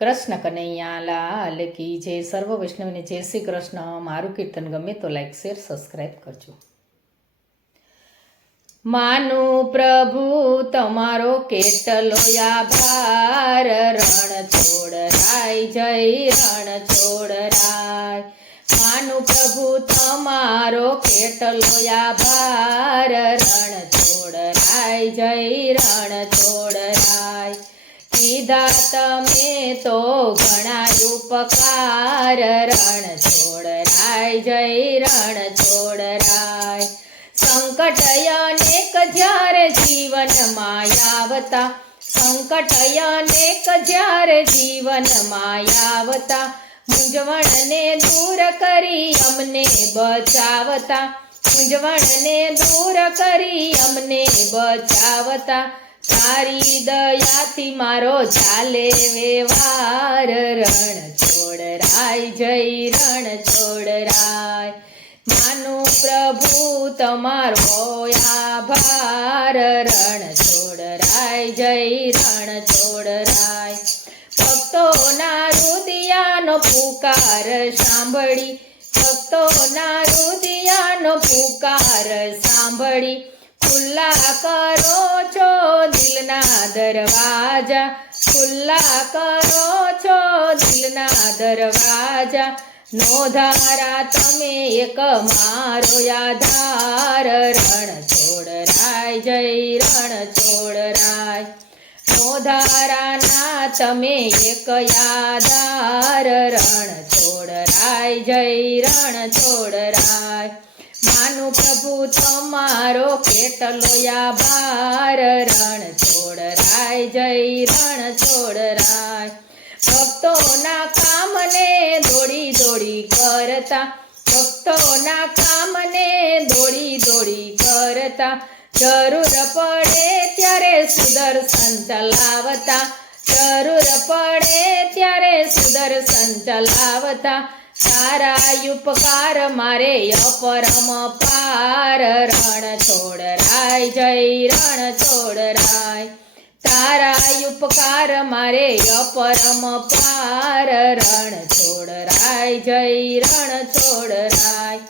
કૃષ્ણ કનૈયા લાલ કી જય. સર્વ વૈષ્ણવને જય શ્રી કૃષ્ણ. મારું કીર્તન ગમે તો લાઈક શેર સબસ્ક્રાઈબ કરજો. માનું પ્રભુ તમારો કેટલો આભાર, રણ છોડરાય જય રણ છોડરાય. માનું પ્રભુ તમારો કેટલો આભાર, રણ છોડરાય જય રણ છોડરાય. કીધા તમે તો ઘણા ઉપકાર, રણ છોડરાય જય રણ છોડરાય. સંકટ અનેક જ્યારે જીવનમાં આવતા, સંકટ અનેક જ્યારે જીવનમાં આવતા, મૂંઝવણને દૂર કરી અમને બચાવતા, મૂંઝવણને દૂર કરી અમને બચાવતા. તારી દયાથી મારો ચાલે વ્યવહાર, રણ છોડરાય જય રણ છોડરાય. માનું પ્રભુ તમારો આભાર, રણ છોડરાય જય રણ છોડરાય. ભક્તોના રુદિયાનો પુકાર સાંભળી, ભક્તોના રુદિયાનો પુકાર સાંભળી, ખુલ્લા કરો છો દિલના દરવાજા, ખુલ્લા કરો છો દિલના દરવાજા. નોંધારા તમે એક મારો આધાર, રણ છોડરાય જય રણ છોડરાય. નોંધારાના તમે એક આધાર, રણ છોડરાય જય રણ છોડરાય. માનું પ્રભુ તમારો કેટલો આભાર, રણ છોડરાય જય રણ છોડરાય. ભક્તોના કામને દોડી દોડી કરતા, ભક્તોના કામને દોડી દોડી કરતા, જરૂર પડે ત્યારે સુદર્શન ચલાવતા, જરૂર પડે ત્યારે સુદર્શન ચલાવતા. તારા ઉપકાર મારે અપરમ પાર, રણ છોડરાય જય રણ છોડરાય. તારા ઉપકાર મારે અપરમ પાર, રણ છોડરાય જય રણ છોડરાય.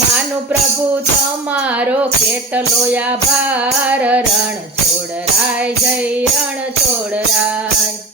માનું પ્રભુ તમારો કેટલો આભાર, રણ છોડરાય જય રણ છોડરાય.